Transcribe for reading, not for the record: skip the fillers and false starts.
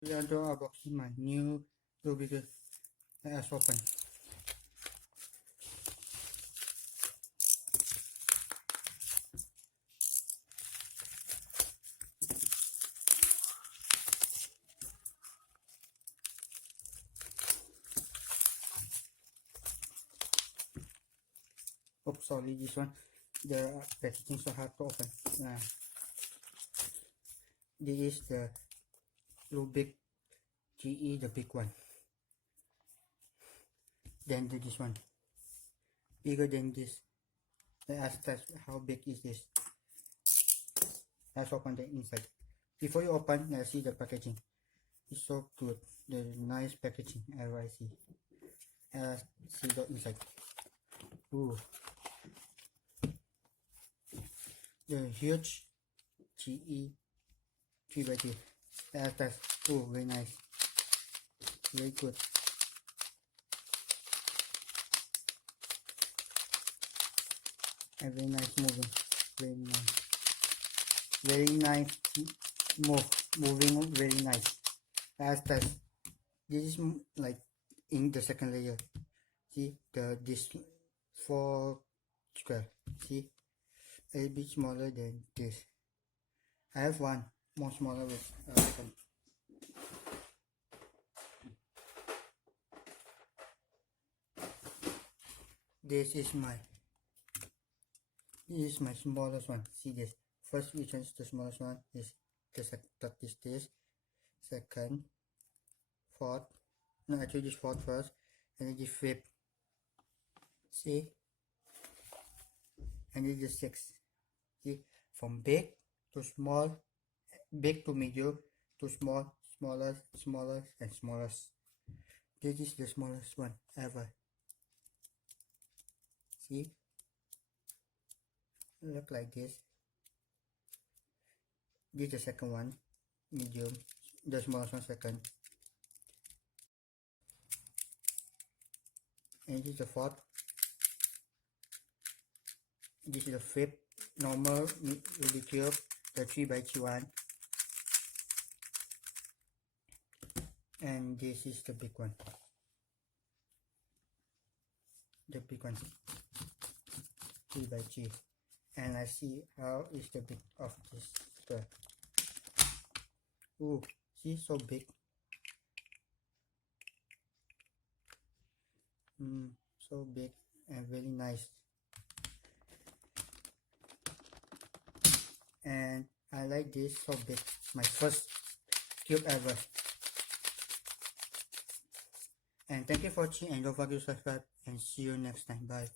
We are doing unboxing my new Rubik as open. Oops, sorry, this one the packaging so hard to open. This is the Rubik GE, the big one. Then this one, bigger than this. Let's test how big is this. Let's open the inside. Before you open, let's see the packaging. It's so good. The nice packaging ever I see. Let's see the inside. Ooh. The huge GE 3x3. That's oh, very nice, very good. And very nice moving, very nice moving, very nice. That's this is like in the second layer. See this 4 square. See, a bit smaller than this. I have one more smaller with second. This is my smallest one. See this. First, which one is the smallest one? Is this. Second, fourth. No, actually this fourth first, and then this fifth. See, and then this sixth. See, from big to small, big to medium to small, smallest, and smallest. This is the smallest one ever. See, look like this. This is the second one, medium. The smallest one second. And this is the fourth. This is the fifth, normal, Rubik cube, the 3x3 one. And this is the big one. The big one, 3x3. And I see how is the big of this square. Ooh, see, so big. So big and very nice. And I like this, so big. My first cube ever. And thank you for watching, and don't forget to subscribe, and see you next time. Bye.